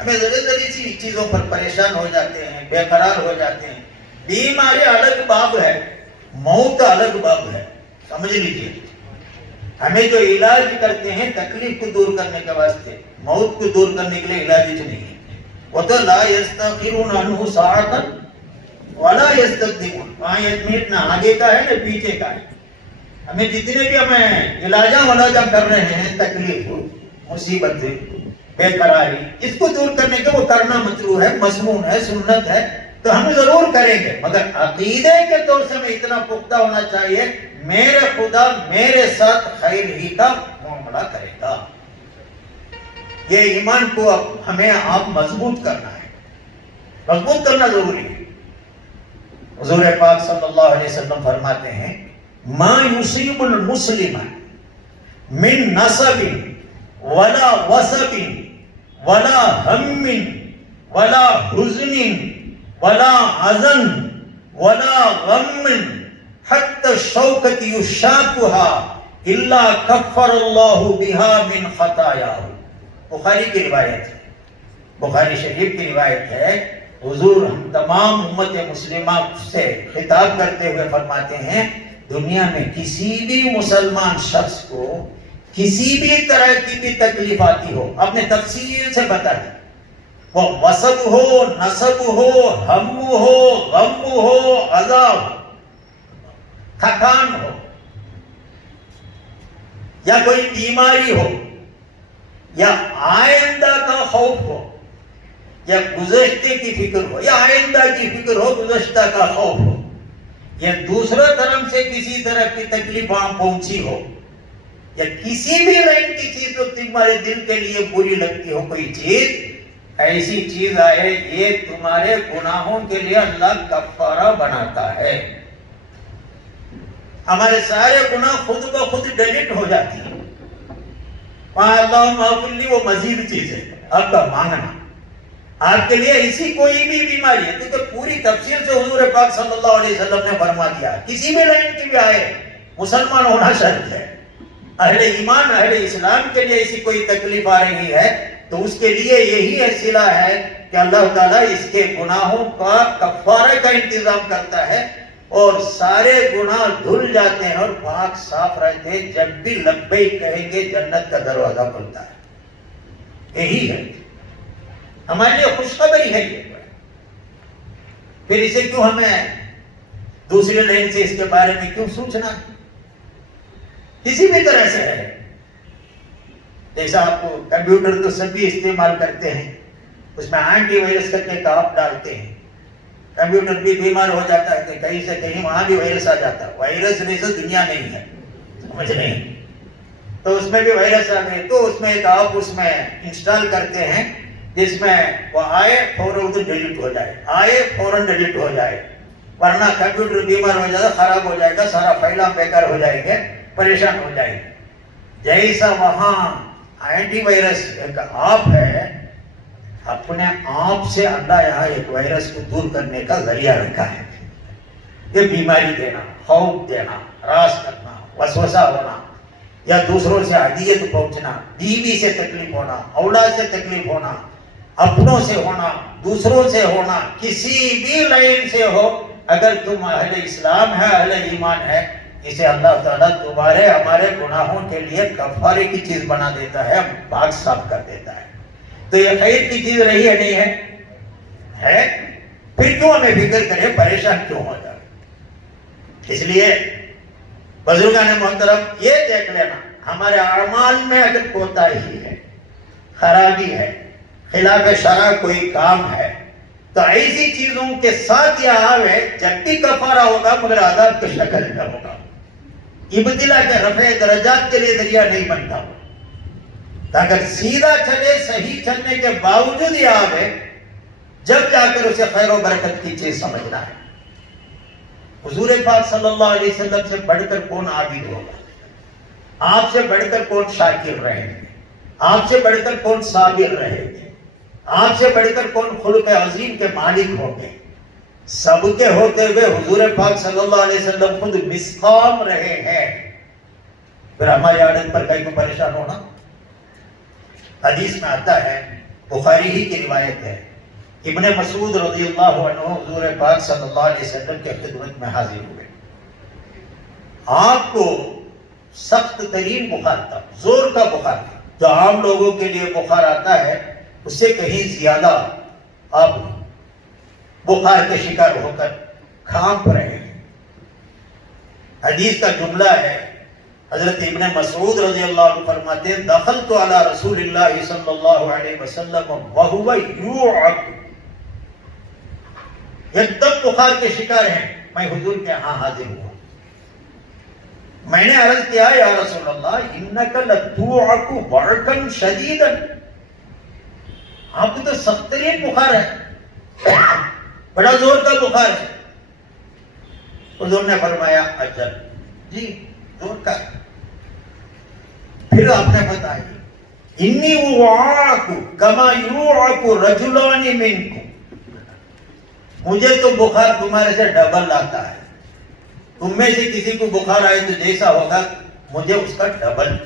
ہمیں ذرے ذرے سی چیزوں پر پریشان ہو جاتے ہیں، بے قرار ہو جاتے ہیں. بیماری الگ باب ہے، موت الگ باب ہے. سمجھ لیجیے، ہمیں جو علاج کرتے ہیں تکلیف کو دور کرنے کے واسطے، موت کو دور کرنے کے لیے علاج نہیں ہے. وہ تو لا یستغفرون عنہ ساعۃ ولا یستقدمون، وہاں ایک منٹ نہ آگے کا ہے نہ پیچھے کا ہے. ہمیں جتنے بھی ہمیں علاجاں کر رہے ہیں، تکلیف، مصیبت، بے قراری، اس کو دور کرنے کے وہ کرنا مطلوب ہے، مضمون ہے، سنت ہے، تو ہم ضرور کریں گے. مگر عقیدے کے طور سے ہمیں اتنا پختہ ہونا چاہیے، میرے خدا میرے ساتھ خیر ہی کا معاملہ کرے گا. یہ ایمان کو ہمیں آپ مضبوط کرنا ہے، مضبوط کرنا ضروری ہے. حضور پاک صلی اللہ علیہ وسلم فرماتے ہیں ما یصیب المسلم من نصب ولا وصب ولا ہم ولا حزن ولا حزن ولا غم حتى الشوكة يشاكها الا كفر الله بها من خطاياه. بخاری کی روایت ہے، بخاری شریف کی روایت ہے. حضور ہم تمام امت مسلمہ سے خطاب کرتے ہوئے فرماتے ہیں دنیا میں کسی بھی مسلمان شخص کو کسی بھی طرح کی بھی تکلیف آتی ہو، اپنے تفصیل سے بتا دیں، وہ وصب ہو، نصب ہو، ہم ہو، غم ہو، عذاب، تھکان ہو، یا کوئی بیماری ہو، یا آئندہ کا خوف ہو، یا گزشتے کی فکر ہو، یا آئندہ کی فکر ہو، گزشتہ کا خوف ہو، یا دوسرے طرف سے کسی طرح کی تکلیف وہاں پہنچی ہو، یا کسی بھی لائن کی چیز تو تمہارے دل کے لیے بری لگتی ہو، کوئی چیز ایسی چیز آئے، یہ تمہارے گناہوں کے لیے اللہ کفارہ بناتا ہے. ہمارے سارے گناہ خود بخود ڈیلیٹ ہو جاتی ہیں. وہاں اللہم اغفر لی وہ مزید چیز ہے، آپ کا مانگنا. آپ کے لیے ایسی کوئی بھی بیماری ہے کیونکہ پوری تفصیل سے حضور پاک صلی اللہ علیہ وسلم نے فرما دیا، کسی بھی لائن کی بھی آئے، مسلمان ہونا شرط ہے. اہل ایمان، اہل اسلام کے لیے ایسی کوئی تکلیف آ رہی ہے تو اس کے لیے یہی وسیلہ ہے کہ اللہ تعالیٰ اس کے گناہوں کا کفارہ کا انتظام کرتا ہے اور سارے گناہ دھل جاتے ہیں اور پاک صاف رہتے ہیں. جب بھی لبیک کہیں گے جنت کا دروازہ کھلتا ہے. یہی ہے ہمارے لیے خوشخبری ہے. یہ پھر اسے کیوں ہمیں دوسرے لائن سے اس کے بارے میں کیوں سوچنا ہے؟ کسی بھی طرح سے ہے. جیسا آپ کو کمپیوٹر تو سبھی استعمال کرتے ہیں، اس میں اینٹی وائرس کر کے آپ ڈالتے ہیں، کمپیوٹر بھی بیمار ہو جاتا ہے کہ کہیں سے کہیں وہاں بھی وائرس آ جاتا ہے. وائرس نہیں سے دنیا نہیں ہے، سمجھ نہیں؟ تو اس میں بھی وائرس آ گئے تو اس میں ایک آپ اس میں انسٹال کرتے ہیں جس میں وہ آئے فوراً ڈیلیٹ ہو جائے، آئے فوراً ڈیلیٹ ہو جائے، ورنہ کمپیوٹر بیمار ہو جائے گا، خراب ہو جائے گا، سارا فائلہ بیکار ہو جائیں گے، پریشان ہو جائے گے. جیسا وہاں اینٹی وائرس ایک آپ ہے، اپنے آپ سے اللہ یہاں ایک وائرس کو دور کرنے کا ذریعہ رکھا ہے. یہ بیماری دینا، خوف دینا، راس کرنا، وسوسہ ہونا، یا دوسروں سے اذیت پہنچنا، بیوی سے تکلیف ہونا، اولاد سے تکلیف ہونا، اپنوں سے ہونا، دوسروں سے ہونا، کسی بھی لائن سے ہو، اگر تم اہل اسلام ہے، اہل ایمان ہے، اسے اللہ تعالیٰ تمہارے ہمارے گناہوں کے لیے کفارے کی چیز بنا دیتا ہے، پاک صاف کر دیتا ہے. تو یہ خیر کی چیز رہی ہے نہیں ہے؟ پھر کیوں ہمیں فکر کرے، پریشان کیوں ہو جائے؟ اس لیے بزرگان محترم یہ دیکھ لینا، ہمارے اعمال میں اگر کوتاہی ہے، خرابی ہے، خلاف شرع کوئی کام ہے تو ایسی چیزوں کے ساتھ یہ آوے، جب بھی کفارہ ہوگا مگر عذاب کی شکل میں ہوگا. ابتلا کے رفع درجات کے لیے ذریعہ نہیں بنتا ہو. اگر سیدھا چلے، صحیح چلنے کے باوجود یہ آوے، جب جا کر اسے خیر و برکت کی چیز سمجھنا ہے. حضور پاک صلی اللہ علیہ وسلم سے بڑھ کر کون عابد ہوگا؟ آپ سے بڑھ کر کون شاکر رہے گے؟ آپ سے بڑھ کر کون صابر رہے گے؟ آپ سے بڑھ کر کون خلق عظیم کے مالک ہوں گے؟ سب کے ہوتے ہوئے حضور پاک صلی اللہ علیہ وسلم خود مسقام رہے ہیں، پھر ہماری عادت پر کئی کو پریشان ہونا؟ حدیث میں آتا ہے، بخاری ہی کی روایت ہے، ابن مسعود رضی اللہ عنہ حضور پاک صلی اللہ علیہ وسلم کے خدمت میں حاضر ہوئے. آپ کو سخت ترین بخار تھا، زور کا بخار تھا. جو عام لوگوں کے لیے بخار آتا ہے اس سے کہیں زیادہ آپ بخار کے شکار ہو کر کھانپ رہے ہیں. حدیث کا جملہ ہے، حضرت ابن مسعود رضی اللہ عنہ فرماتے ہیں، دخلت علی رسول اللہ صلی اللہ علیہ وسلم وہو یوعک، ایک دم بخار کے شکار ہیں، میں حضور کے ہاں حاضر ہوا. میں نے عرض کیا، یا رسول اللہ انک لتوعک وعکا شدیدا، آپ کو تو سخت ترین بخار ہے، بڑا زور کا بخار ہے. حضور نے فرمایا اجل، جی زور کا. پھر آپ نے بتایا، انی اوعاک کما یوعک رجلان منکم، مجھے تو بخار تمہارے سے ڈبل آتا ہے. تم میں سے کسی کو بخار آئے تو جیسا ہوگا مجھے اس کا ڈبل.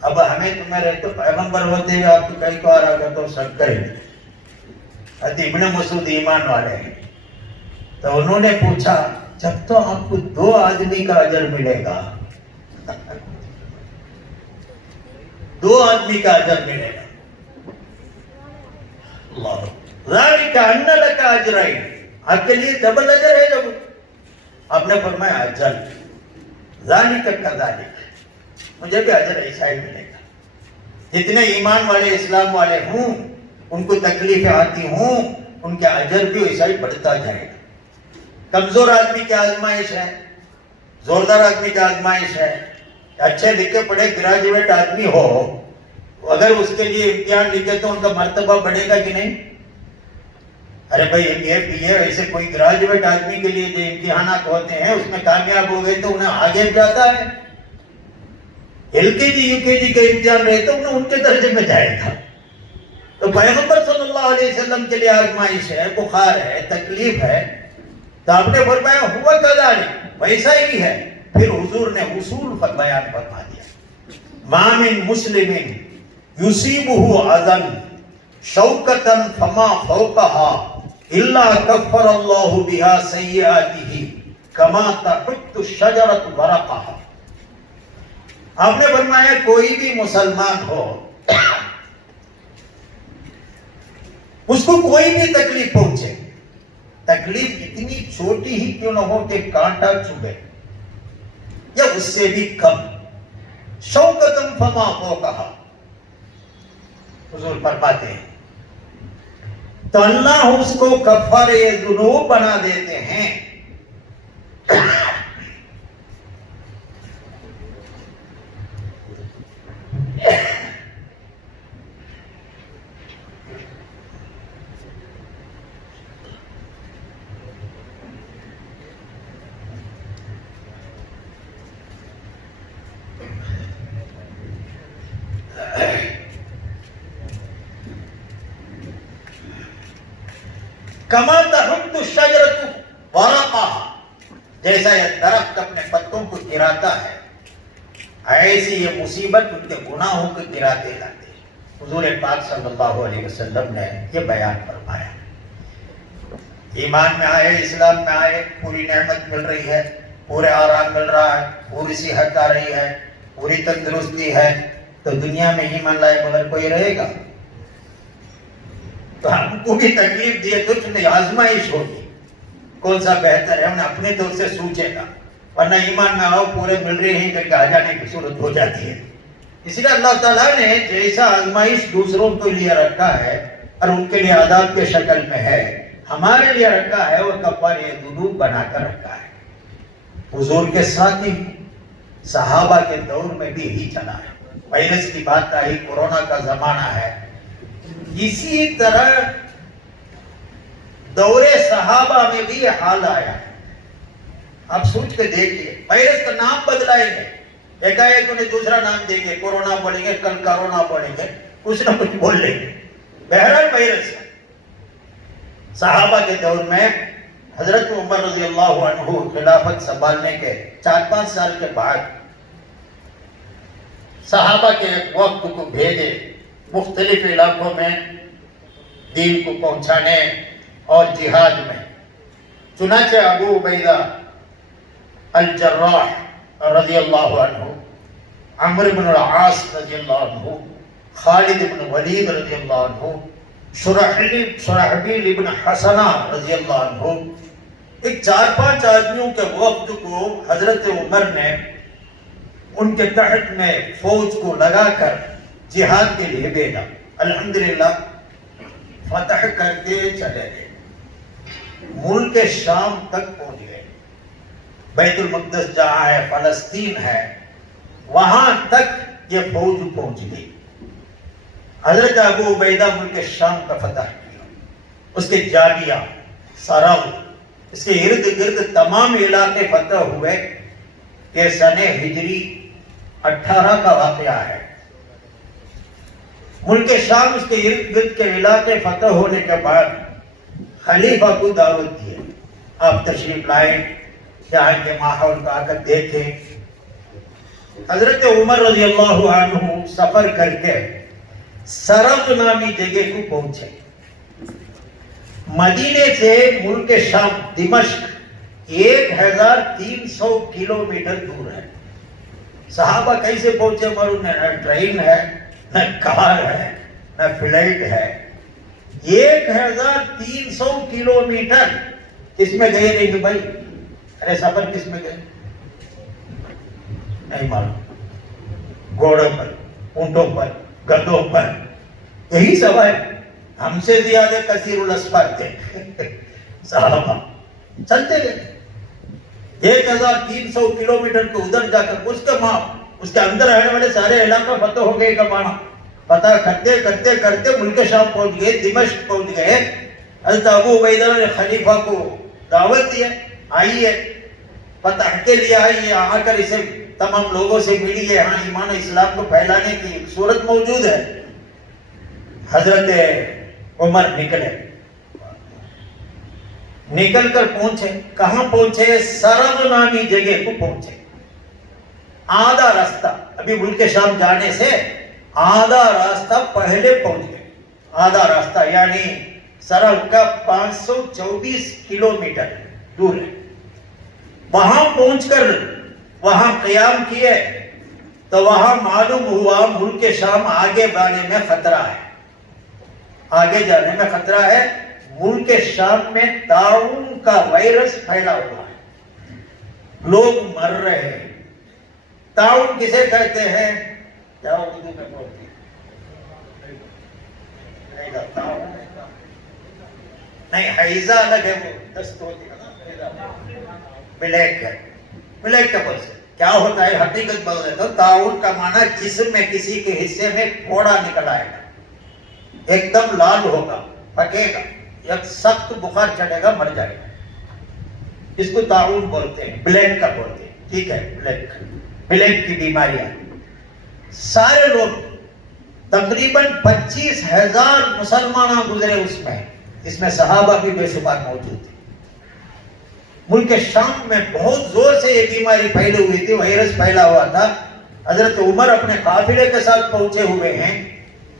اب ہمیں تمہیں رہے تو پیغمبر ہوتے ہوئے آپ کو کئی کو آ رہا ہوگا تو سب کریں. ابن مسعود ایمان والے ہیں، تو انہوں نے پوچھا، جب تو آپ کو 2 آدمی کا اجر ملے گا، 2 آدمی کا اجر ملے گا. اللہ ذالک ان لک اجرین، آپ کے لیے ڈبل اجر ہے. جب آپ نے فرمایا اجل ذالک کذالک، مجھے بھی اجر ایسا ہی ملے گا. جتنے ایمان والے اسلام والے ہوں ان کو تکلیفیں آتی ہوں، ان کے اجر بھی ایسا ہی بڑھتا جائے گا. کمزور آدمی کی آزمائش ہے، زوردار آدمی کی آزمائش ہے. اچھے لکھے پڑھے گریجویٹ آدمی ہو، اگر اس کے لیے امتحان لکھے تو ان کا مرتبہ بڑھے گا کہ نہیں؟ ارے بھائی ایم بی اے ایسے کوئی گریجویٹ آدمی کے لیے جو امتحانات ہوتے ہیں اس میں کامیاب ہو گئے تو انہیں آگے جاتا ہے. ایل کے جی یو کے جی کا امتحان رہے تو انہیں ان کے درجے میں جائے گا. تو پیغمبر صلی اللہ علیہ وسلم کے لیے آزمائش ہے، بخار ہے، تکلیف ہے، تو آپ نے فرمایا ہوا کذالک، ویسا ہی ہے. پھر حضور نے اصول بیان فرما دیا، ما من مسلم یصیبہ اذى شوکۃ فما فوقها الا کفر اللہ بها سیئاتہ کما تحط الشجرۃ ورقها. آپ نے فرمایا کوئی بھی مسلمان ہو، اس کو کوئی بھی تکلیف پہنچے، تکلیف اتنی چھوٹی ہی کیوں نہ ہو کہ کانٹا چبھے یا اس سے بھی کم، شوکۃ فما فوقها، حضور فرماتے ہیں تو اللہ اس کو کفارہ ذنوب بنا دیتے ہیں. کما تحط الشجرۃ ورقها، جیسا یہ درخت اپنے پتوں کو گراتا ہے ایسی یہ مصیبت ان کے گناہوں کو گراتے جاتے ہیں. حضور پاک صلی اللہ علیہ وسلم نے یہ بیان فرمایا. ایمان میں آئے، اسلام میں آئے، پوری نعمت مل رہی ہے، پورے آرام مل رہا ہے، پوری صحت آ رہی ہے، پوری تندرستی ہے، تو دنیا میں ایمان لائے مگر کوئی رہے گا؟ تو ہم کو بھی تکلیف دیے تو چونکہ آزمائش ہوگی، کون سا بہتر ہے انہیں اپنے طور سے سوچے گا. ورنہ ایمان میں آؤ پورے مل رہے ہیں کر کے آ جانے کی صورت ہو جاتی ہے. اس لیے اللہ تعالیٰ نے جیسا آزمائش دوسروں کے لیے رکھا ہے اور ان کے لیے عذاب کے شکل میں ہے، ہمارے لیے رکھا ہے وہ کفارہ ذنوب بنا کر رکھا ہے. حضور کے ساتھ ہی صحابہ کے دور میں بھی یہی چلا ہے. وائرس کی بات آئی، کورونا کا زمانہ ہے، اسی طرح دور صحابہ میں بھی یہ حال آیا ہے. آپ سوچ کے دیکھیے، وائرس کا نام بدلائیں گے، ایک انہیں دوسرا نام دیں گے، کورونا بولیں گے، کل کرونا بولیں گے، کچھ نہ کچھ بول لیں گے، بہرحال وائرس ہے. صحابہ کے دور میں حضرت عمر رضی اللہ عنہ خلافت سنبھالنے کے 4-5 سال کے بعد صحابہ کے ایک وقت کو بھیجے مختلف علاقوں میں دین کو پہنچانے اور جہاد میں. چنانچہ ابو عبیدہ الجراح رضی اللہ عنہ، عمرو بن العاص رضی اللہ عنہ، خالد بن ولید رضی اللہ عنہ، شرحبیل ابن حسنہ رضی اللہ عنہ، ایک 4-5 آدمیوں کے وقت کو حضرت عمر نے ان کے تحت میں فوج کو لگا کر جہاد کے لیے بھیجا. الحمدللہ فتح کر کے چلے گئے، ملک شام تک پہنچ گئے. بیت المقدس جہاں ہے، فلسطین ہے، وہاں تک یہ فوج پہنچ گئی. حضرت ابو عبیدہ ملک شام کا فتح کیا. اس کے جابیہ، سراؤ، اس کے ارد گرد تمام علاقے فتح ہوئے. یہ سن ہجری 18 کا واقعہ ہے. ملک شام اس کے ارد گرد کے علاقے فتح ہونے کے بعد خلیفہ کو دعوت دی، آپ تشریف لائیں، یہاں کے ماحول کا آ کر دیکھیں. حضرت عمر رضی اللہ عنہ سفر کر کے سرب نامی جگہ کو پہنچے. مدینے سے ملک شام دمشق 1300 کلومیٹر دور ہے. صحابہ کیسے پہنچے معلوم ہے؟ نہ ٹرین ہے، نہ کار ہے، نہ فلائٹ ہے. 1300 کلومیٹر کس میں گئے نہیں بھائی؟ ارے سفر کس میں گئے نہیں معلوم. گھوڑوں پر، اونٹوں پر، گدھوں پر، یہی سب ہے. ہم سے زیادہ کثیر الاسفار تھے صحابہ، چلتے گئے. 1300 کلومیٹر کو ادھر جا کر اس کے اندر رہنے والے سارے علاقہ فتح ہو گئے. کا مانا فتح کرتے کرتے کرتے ملک شام پہنچ گئے، دمشق پہنچ گئے. حضرت ابو عبیدہ نے خلیفہ کو دعوت دیا، آئیے فتح کے لیے آئیے، آ کر اسے تمام لوگوں سے ملیے، ہاں ایمان اسلام کو پھیلانے کی ایک صورت موجود ہے. حضرت عمر نکل کر پہنچے. کہاں پہنچے؟ سرب نامی جگہ کو پہنچے. آدھا راستہ، ابھی ملک شام جانے سے آدھا راستہ پہلے پہنچ گئے. آدھا راستہ یعنی سرب کا 524 کلومیٹر دور ہے. وہاں پہنچ کر وہاں قیام کیے تو وہاں معلوم ہوا ملک شام آگے بڑھنے میں خطرہ ہے. آگے جانے میں خطرہ ہے. ملک شام میں طاعون کا وائرس پھیلا ہوا ہے، لوگ مر رہے ہیں. طاعون کسے کہتے ہیں؟ کیا اردو میں بولتے ہیں؟ نہیں، حیضہ الگ ہے، وہ دست ہوتی ہے نا. بلیک ہے، بلیک کا بولتے کیا ہوتا ہے؟ حقیقت بول رہے تو طاعون کا معنی جسم میں کسی کے حصے میں پھوڑا نکل آئے گا، ایک دم لال ہوگا، پکے گا، ایک سخت بخار چڑھے گا، مر جائے گا. اس کو طاعون بولتے ہیں، بلیک کا بولتے ہیں. ٹھیک ہے، بلیک کی بیماریاں. سارے لوگ تقریباً 25,000 مسلمان گزرے اس میں صحابہ بھی بے شمار موجود تھے. ملک شام میں بہت زور سے یہ بیماری پھیلی ہوئی تھی، وائرس پھیلا ہوا تھا. حضرت عمر اپنے قافلے کے ساتھ پہنچے ہوئے ہیں.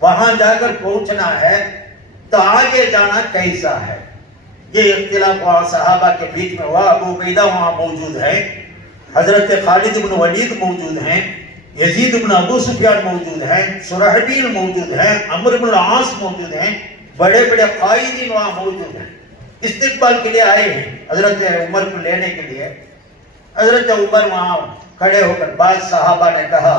وہاں جا کر پہنچنا ہے تو آگے جانا کیسا ہے، یہ اختلاف وہاں صحابہ کے بیچ میں ہوا. ابو عبیدہ وہاں موجود ہے، حضرت خالد بن ولید موجود ہیں، یزید بن ابو سفیان موجود ہیں، شرحبیل موجود ہیں، عمرو بن العاص موجود ہیں. بڑے بڑے قائدین وہاں موجود ہیں. استقبال کے لیے آئے ہیں حضرت عمر کو لینے کے لیے. حضرت عمر وہاں کھڑے ہو کر بعض صحابہ نے کہا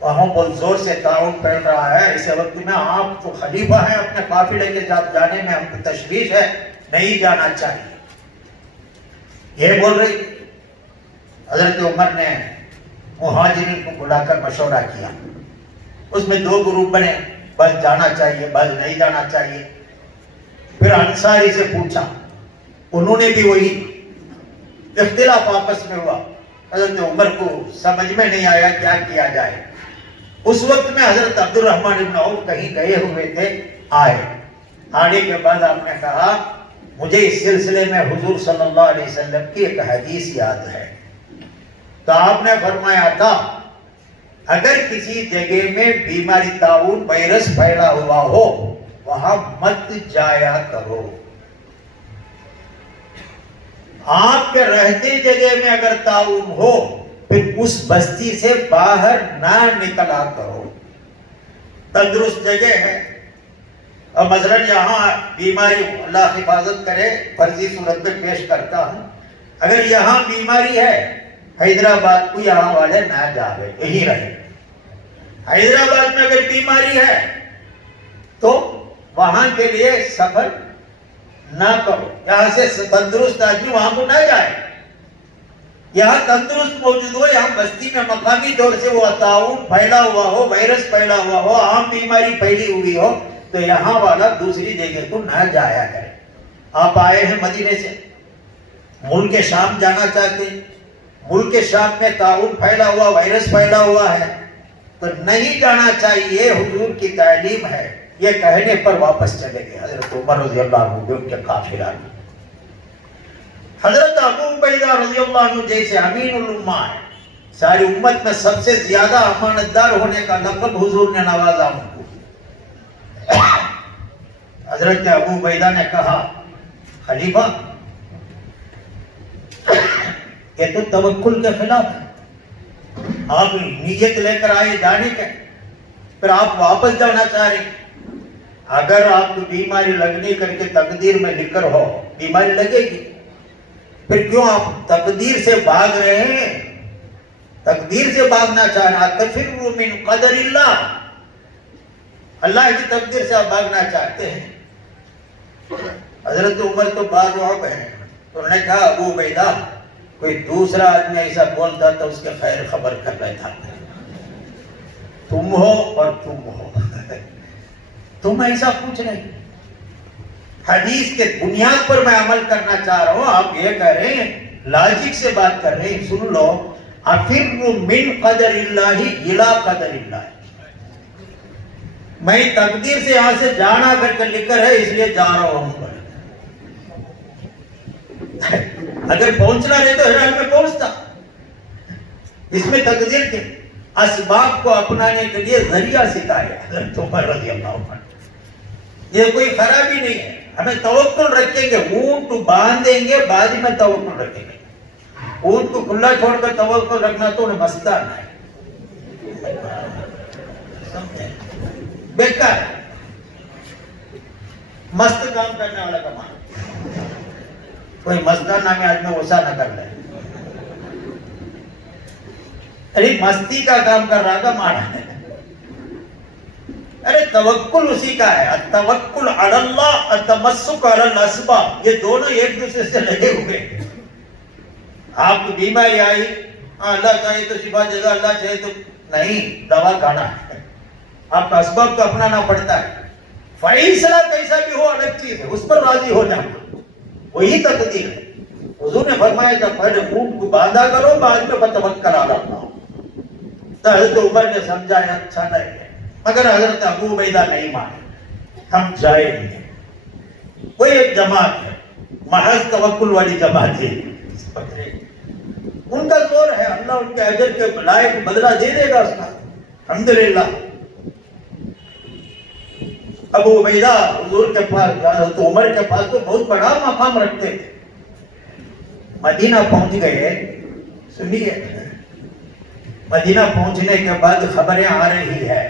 وہاں بہت زور سے طاعون پھیل رہا ہے، اس وقت میں آپ جو خلیفہ ہیں اپنے قافلے کے ساتھ جانے میں ہم کو تشویش ہے، نہیں جانا چاہیے. یہ بول رہی. حضرت عمر نے مہاجرین کو بلا کر مشورہ کیا. اس میں 2 گروپ بنے، بس جانا چاہیے، بس نہیں جانا چاہیے. پھر انصاری سے پوچھا، انہوں نے بھی وہی. اختلاف آپس میں ہوا. حضرت عمر کو سمجھ میں نہیں آیا کیا کیا جائے. اس وقت میں حضرت عبد الرحمن بن عوف کہیں گئے ہوئے تھے، آئے. آنے کے بعد آپ نے کہا مجھے اس سلسلے میں حضور صلی اللہ علیہ وسلم کی ایک حدیث یاد ہے. تو آپ نے فرمایا تھا اگر کسی جگہ میں بیماری طاعون وائرس پھیلا ہوا ہو وہاں مت جایا کرو. آپ کے رہتے جگہ میں اگر طاعون ہو پھر اس بستی سے باہر نہ نکلا کرو. تندرست جگہ ہے اور مثلا یہاں بیماری اللہ حفاظت کرے فرضی صورت میں پیش کرتا ہوں, اگر یہاں بیماری ہے حیدرآباد کو یہاں والے نہ جاوے یہی رہے. حیدرآباد میں اگر بیماری ہے تو وہاں کے لیے سفر نہ کرو. یہاں سے تندرست آدمی وہاں کو نہ جائے. یہاں تندرست موجود ہو, یہاں بستی میں مقامی طور سے وہ طاعون پھیلا ہوا ہو, وائرس پھیلا ہوا ہو, عام بیماری پھیلی ہوئی ہو تو یہاں والا دوسری جگہ کو نہ جایا کرے. آپ آئے ہیں مدینے سے, ملک شام جانا چاہتے ہیں, ملک شام میں طاعون پھیلا ہوا, وائرس پھیلا ہوا ہے تو نہیں جانا چاہیے. حضور کی تعلیم ہے. یہ کہنے پر واپس چلے گئے حضرت عمر رضی اللہ عنہ ان کے قافلہ میں. حضرت ابو عبیدہ رضی اللہ عنہ جیسے امین الامہ ہے, ساری امت میں سب سے زیادہ امانتدار ہونے کا لقب حضور نے نوازا ان کو. حضرت ابو عبیدہ نے کہا خلیفہ یہ تو توکل کے خلاف ہے. آپ نیت لے کر آئے جانے کے, پھر آپ واپس جانا چاہ رہے ہیں. اگر آپ کو بیماری لگنے کر کے تقدیر میں لکھ ہو بیماری لگے گی, پھر کیوں آپ تقدیر سے بھاگ رہے ہیں؟ تقدیر سے بھاگنا چاہ رہے ہیں. تفروا من قدر اللہ, اللہ کی تقدیر سے آپ بھاگنا چاہتے ہیں. حضرت عمر تو بازواب ہیں, تو انہوں نے کہا ابو عبیدہ کوئی دوسرا آدمی ایسا بولتا تو اس کے خیر خبر کر لیتا. تم ہو اور تم ہو, تم ایسا کچھ نہیں. حدیث کے بنیاد پر میں عمل کرنا چاہ رہا ہوں, آپ یہ کہہ رہے ہیں لاجک سے بات کر رہے ہیں. سن لو, افر من قدر اللہ الى قدر اللہ. میں تقدیر سے یہاں سے جانا کر کے لکھ کر ہے اس لیے جا رہا ہوں. اگر پہنچنا نہیں تو حیران میں پہنچتا. اس میں تقدیر کے اسباب کو اپنانے کے لیے ذریعہ سکھایا حضرت عمر رضی اللہ عنہ. یہ کوئی خرابی نہیں ہے. ہمیں توکل رکھیں گے, اونٹ باندھیں گے بازی میں توکل رکھیں گے. اونٹ کو کھلا چھوڑ کر توکل رکھنا تو انہیں مستان ہے, بیکار ہے. مست کام کرنے والا کا مان, کوئی مستان نامی آدمی غصہ نہ کر لے. ارے مستی کا کام کر رہا تھا مانا ہے. ارے توکل اسی کا ہے. التوکل علی اللہ, التمسک علی الاسباب, یہ دونوں ایک دوسرے سے لگے ہوئے. آپ کو بیماری آئی, اللہ چاہیے تو شفا دے گا, اللہ چاہیے تو نہیں, دوا کھانا ہے. آپ کا اسباب کو اپنانا پڑتا ہے. فیصلہ کیسا بھی ہو الگ چیز ہے, اس پر راضی ہو جانا وہی تقدیر ہے. حضور نے فرمایا جب پہلے اونٹ کو باندھا کرو بعد میں توکل علی اللہ. تو حضرت عمر نے سمجھایا اچھا نہیں ہے, مگر حضرت ابو عبیدہ نہیں مانے, ہم جائیں گے. کوئی ایک جماعت ہے محض توکل والی جماعت ہے, ان کا زور ہے, اللہ ان کے اجر کے لائق بدلہ دے دے گا اس کا الحمدللہ. ابو عبیدہ حضور کے پاس, حضرت عمر کے پاس تو بہت بڑا مقام رکھتے تھے. مدینہ پہنچ گئے. سنیے, مدینہ پہنچنے کے بعد خبریں آ رہی ہے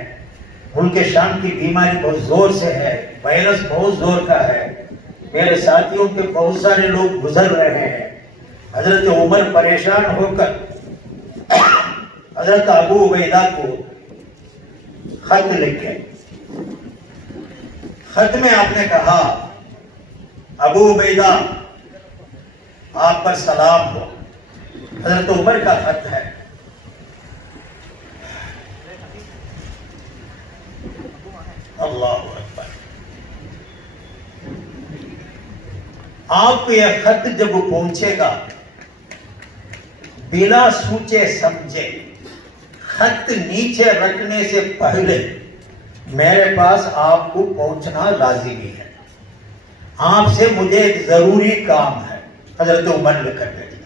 ملک شام کی بیماری بہت زور سے ہے, وائرس بہت زور کا ہے, میرے ساتھیوں کے بہت سارے لوگ گزر رہے ہیں. حضرت عمر پریشان ہو کر حضرت ابو عبیدہ کو خط لکھے. خط میں آپ نے کہا ابو عبیدہ آپ پر سلام ہو. حضرت عمر کا خط ہے. اللہ اکبر. آپ کو یہ خط جب پہنچے گا بلا سوچے سمجھے, خط نیچے رکھنے سے پہلے میرے پاس آپ کو پہنچنا لازمی ہے. آپ سے مجھے ایک ضروری کام ہے. حضرت عمر لکھ کر بیٹھے,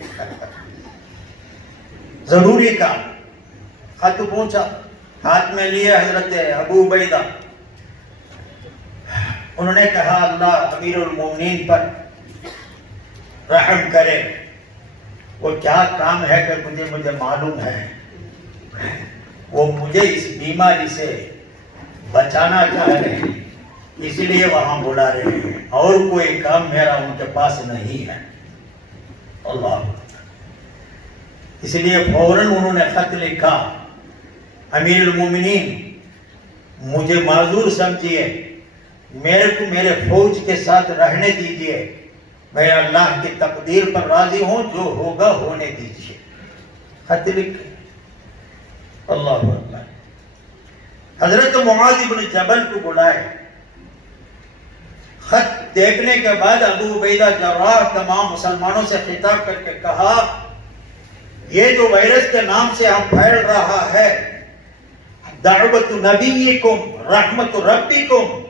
ضروری کام. خط پہنچا, ہاتھ میں لیے حضرت ابو عبیدہ. انہوں نے کہا اللہ امیر المومنین پر رحم کرے, وہ کیا کام ہے کہ مجھے معلوم ہے, وہ مجھے اس بیماری سے بچانا چاہ رہے ہیں, اسی لیے وہاں بلا رہے ہیں, اور کوئی کام میرا ان کے پاس نہیں ہے. اللہ, اس لیے فوراً انہوں نے خط لکھا, امیر المومنین مجھے معذور سمجھیے, میرے کو میرے فوج کے ساتھ رہنے دیجیے, میں اللہ کی تقدیر پر راضی ہوں, جو ہوگا ہونے دیجیے. خط لکھ. اللہ اکبر. حضرت معاذ بن جبل کو بلائے. خط دیکھنے کے بعد ابو عبیدہ جراح تمام مسلمانوں سے خطاب کر کے کہا, یہ جو وائرس کے نام سے ہم پھیل رہا ہے, دعوت نبیکم رحمت ربکم,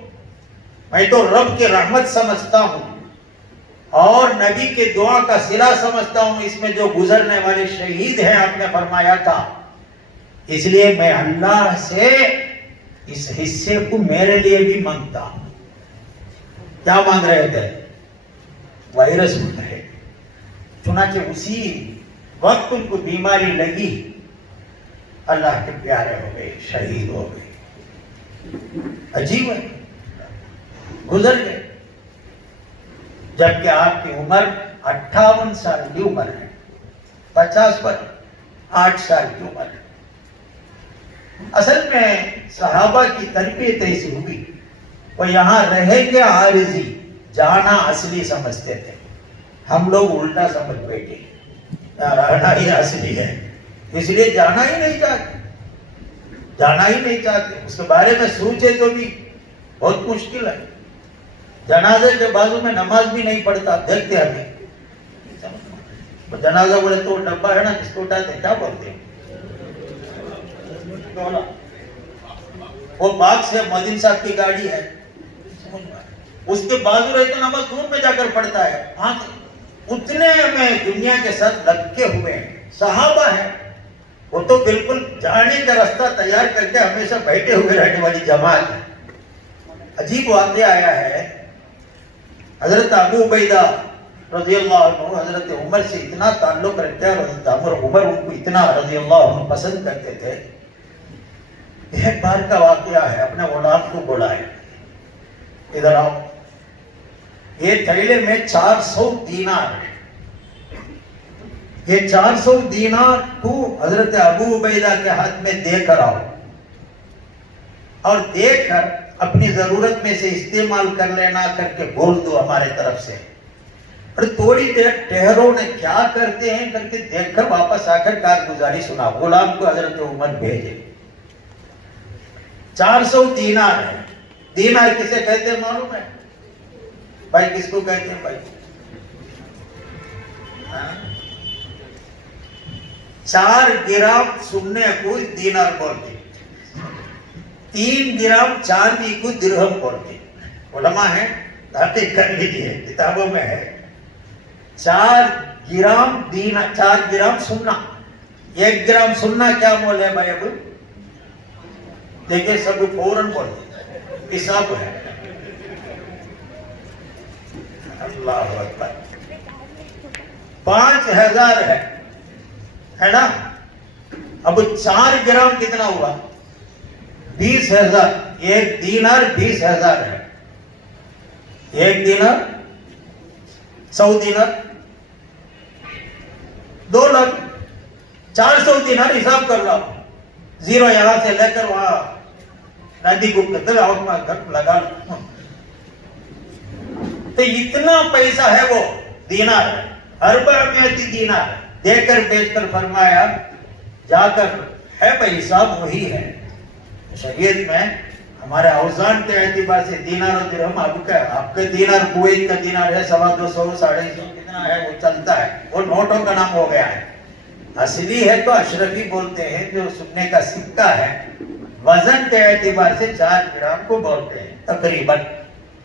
میں تو رب کی رحمت سمجھتا ہوں اور نبی کے دعا کا صلہ سمجھتا ہوں, اس میں جو گزرنے والے شہید ہیں آپ نے فرمایا تھا, اس لیے میں اللہ سے اس حصے کو میرے لیے بھی مانگتا ہوں. کیا مانگ رہے تھے؟ وائرس ہوتا ہے. چنانچہ اسی وقت ان کو بیماری لگی, اللہ کے پیارے ہو گئے, شہید ہو گئے. عجیب ہے, گزر گئے, جبکہ آپ کی عمر 58 سال کی عمر ہے, 50 پر 8 سال کی عمر ہے. اصل میں صحابہ کی تربیت ایسی ہوئی, وہ یہاں رہیں گے عارضی, جانا اصلی سمجھتے تھے. ہم لوگ الٹا سمجھ بیٹھے, رہنا ہی اصلی ہے, اس لیے جانا ہی نہیں چاہتے, جانا ہی نہیں چاہتے. اس کے بارے میں سوچے تو بھی بہت مشکل ہے. جنازے کے بازو میں نماز بھی نہیں پڑھتا, دیکھتے ابھی. جنازہ بولے تو ڈبہ ہے نا جس کو اٹھاتے ہیں, کیا بولتے ہیں, وہ باغ سے مدین صاحب کی گاڑی ہے, اس کے بازو رہتے نماز دور میں جا کر پڑھتا ہے. ہاں, اتنے میں دنیا کے ساتھ لگے ہوئے ہیں. صحابہ ہیں, وہ تو بالکل جانے کا راستہ تیار کر کے ہمیشہ بیٹھے ہوئے رہنے والی جماعت ہے. عجیب واقعہ آیا ہے, حضرت ابو عبیدہ رضی اللہ عنہ حضرت عمر سے اتنا تعلق رکھتے ہیں, حضرت عمر ان کو اتنا رضی اللہ عنہ پسند کرتے تھے. ایک بار کا واقعہ ہے, اپنے غلام کو بلائے, ادھر آؤ, یہ تھیلے میں 400 دینار ہے. یہ 400 دینار کو حضرت ابو عبیدہ کے ہاتھ میں دے کر آؤ, اور دے کر اپنی ضرورت میں سے استعمال کر لینا کر کے بول دو ہمارے طرف سے. اور تھوڑی دیر ٹھہرو, نے کیا کرتے ہیں کر کے دیکھ کر واپس آ کر کارگزاری سنا. غلام کو حضرت عمر بھیجے. 400 دینار ہے. دینار کسے کہتے ہیں معلوم ہے بھائی؟ کس کو کہتے ہیں بھائی؟ 4 گرام سننے کو دینار بولتے, 3 گرام چاندی کو درہم بولتے. علماء ہیں, تحقیق کر لیجیے, کتابوں میں ہے. 4 گرام دینار, 4 گرام سننا. 1 گرام سننا کیا مول ہے بھائی؟ ابو دیکھیں, سب فوراً بولتے, حساب ہے. اللہ اکبر. 5000 ہے نا. اب 4 گرام کتنا ہوا؟ 20,000. 1 دینار 20,000 ہے. 1 دینار 100 دینار 2 لاکھ. 400 دینار حساب کر لو. زیرو یہاں سے لے کر وہاں ندی کو لگا لو, تو اتنا پیسہ ہے وہ دینار. 400 دینار دے کر بیچ کر فرمایا جا کر ہے بھائی, حساب وہی ہے. شریعت میں ہمارے اوزان کے اعتبار سے دینار اور درہم, آپ کا دینار کویت کا دینار ہے 250 250 کتنا ہے وہ چلتا ہے, وہ نوٹوں کا نام ہو گیا ہے. اصلی ہے تو اشرفی بولتے ہیں, جو سننے کا سکہ ہے وزن کے اعتبار سے 4 گرام کو بولتے ہیں تقریباً.